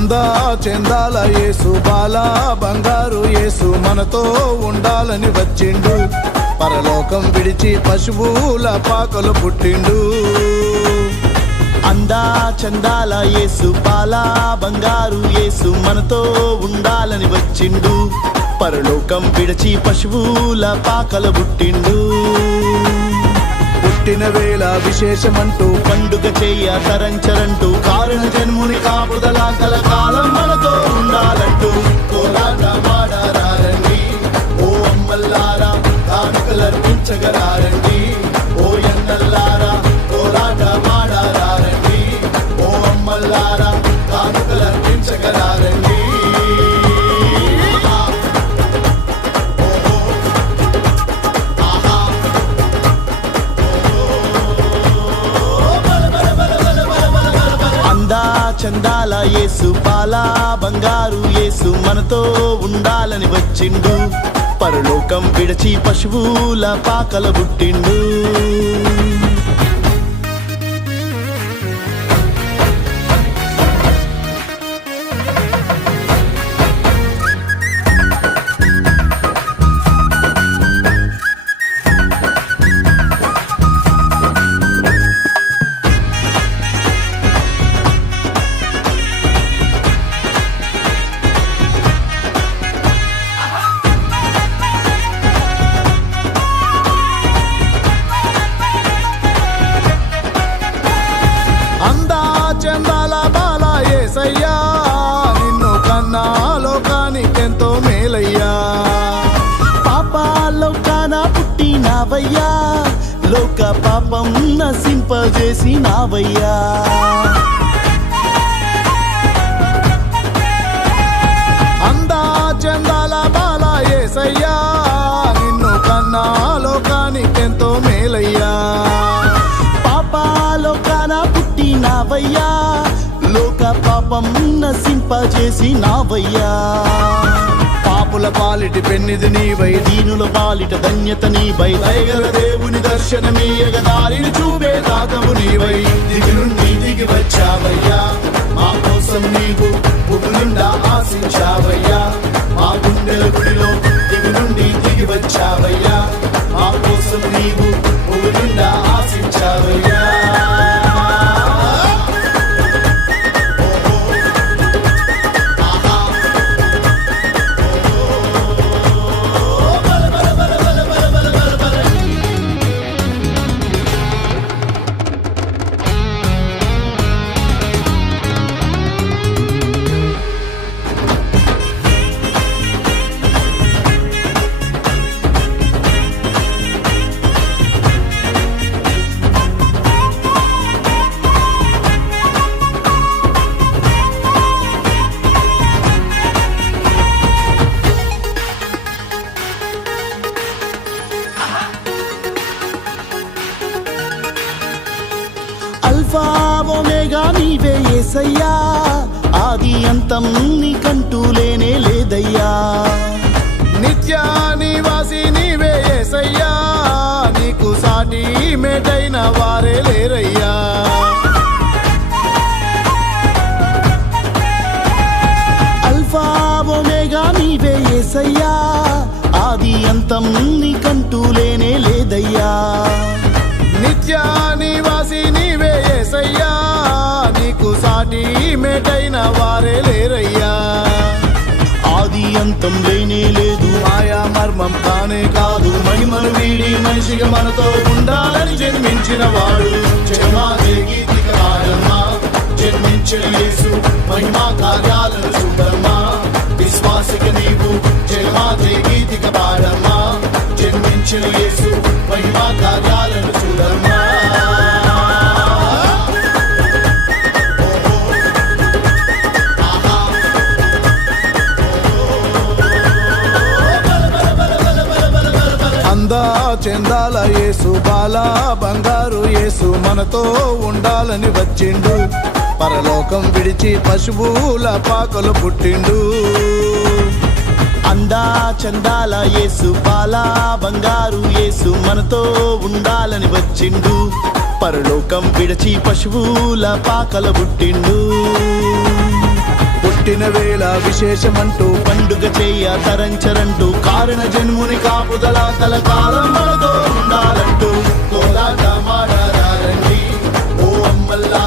అందా చెందాల యేసు బాల బంగారు యేసు మనతో ఉండాలని వచ్చిండు. పరలోకం విడిచి పశువుల పాకలు పుట్టిండు. అందా చందాల యేసు పాల బంగారు యేసు మనతో ఉండాలని వచ్చిండు. పరలోకం విడిచి పశువుల పాకల పుట్టిండు. పుట్టిన వేళ విశేషమంటూ పండుగ చేయ తరంచరంటూ కారణ జన్ముని కాపుదల కలకాలం మనతో ఉండాలంటూ కోలాట మాడారండి. ఓ అమ్మల్లారా కానుకలర్పించగలారండి. ఓ ఎన్నల్లారా కోలాట మాడారండి. ఓ అమ్మల్లారా కానుకలర్పించగలారండి. చందాల యేసు పాల బంగారు యేసు మనతో ఉండాలని వచ్చిండు. పరలోకం విడిచి పశువుల పాకల పుట్టిండు. నిన్ను కన్నా లోకానికెంతో మేలయ్యా. పాపాలోకాన పుట్టినావయ్యా, లోక పాపం నశింపజేసినావయ్యా. అందా చందాల బాల యేసయ్యా నిన్ను కన్నా లోకానికెంతో మేలయ్యా. పాపాలోకాన పుట్టినావయ్యా, లోక పాపం నశింపజేసినావయ్యా. పాపుల పాలిటి పెన్నిది నీవై, దీనుల పాలిట ధన్యత నీవై, దయగల దేవుని దర్శనమీయగ దారిని చూపే దాతవు నీవై. దిగి నుండి దిగి వచ్చావయ్యా, మా కోసం నీవు భూములుండా ఆశించావయ్యా. మా గుండెల గుడిలో దిగి నుండి దిగి వచ్చావయ్యా, మా కోసం నీవు భూములుండా ఆశించావయ్యా. అల్ఫా ఒమేగా నీవే యేసయ్యా, ఆది అంతం నీకంటూ లేనే లేదయ్యా. నిత్య నివాసి నీవే యేసయ్యా, నీకు సాటి మేటైన వారే లేరయ్యా. అల్ఫా ఒమేగా నీవే యేసయ్యా, ఆది అంతం నీకంటూ లేనే లేదయ్యా. నిత్య నివాసి నీవే యేసయ్యా, నీకు సాటి మేటైన వారే లేరయ్యా. ఆది అంతం లేనే లేదు, మాయా మర్మం కానే కాదు, మహిమను వీడి మనిషిగా మనతో ఉండాలని జన్మించిన వాడు. జన్మాదే గీతిక పాడమ్మా, జన్మించిన యేసు మహిమా కార్యాలను చూడమ్మా. విశ్వాసిక నీవు జన్మాదే గీతిక పాడమ్మా, జన్మించిన యేసు మహిమా కార్యాలను చూడమ్మా. అందా చెందాల యేసు బాల బంగారు యేసు మనతో ఉండాలని వచ్చిండు. పరలోకం విడిచి పశువుల పాకలు పుట్టిండు. అందా చందాల యేసు పాల బంగారు యేసు మనతో ఉండాలని వచ్చిండు. పరలోకం విడిచి పశువుల పాకల పుట్టిండు. పుట్టిన వేళ విశేషమంటూ పండుగ చెయ్య తరంచరంటూ కారణ జన్ముని కాపుదల కలకాలం మనతో ఉండాలంటూ కోలాట మాడారండి ఓ అమ్మల్లా